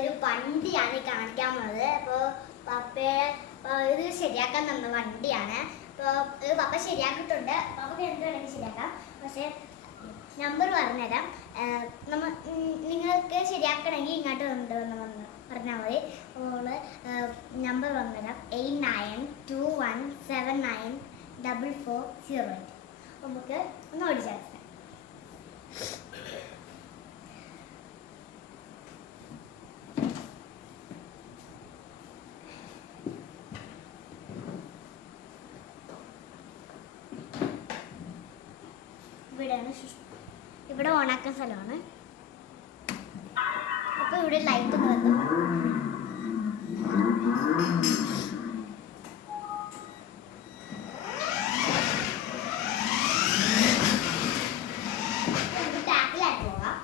ഒരു വണ്ടിയാണ് കാണിക്കാൻ പോകുന്നത്. അപ്പോൾ പപ്പയെ ഇത് ശരിയാക്കാൻ തന്ന വണ്ടിയാണ്. അപ്പോൾ ഇത് പപ്പ ശരിയാക്കിയിട്ടുണ്ട്. പപ്പയ്ക്ക് എന്ത് വേണമെങ്കിൽ ശരിയാക്കാം. പക്ഷേ നമ്പർ പറഞ്ഞുതരാം. നിങ്ങൾക്ക് ശരിയാക്കണമെങ്കിൽ ഇങ്ങോട്ട് കൊണ്ടുവന്ന് പറഞ്ഞാൽ മതി. അപ്പോൾ നമ്പർ പറഞ്ഞുതരാം. 8921794408. നമുക്ക് ഒന്ന് ഓടിച്ചാൽ ഇവിടെയാണ് ഇവിടെ ഓണാക്കുന്ന സ്ഥലമാണ്. അപ്പോൾ ഇവിടെ ലൈറ്റ് ഒന്ന് വന്നു. ടാപ്പിലായിട്ട് പോകാം.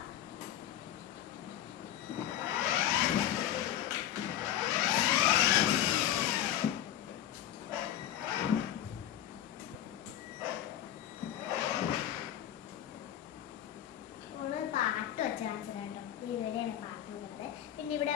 പാട്ട് വെച്ച് കാണിച്ചത് കേട്ടോ. ഇവിടെയാണ് പാട്ട് ഉള്ളത്. പിന്നെ ഇവിടെ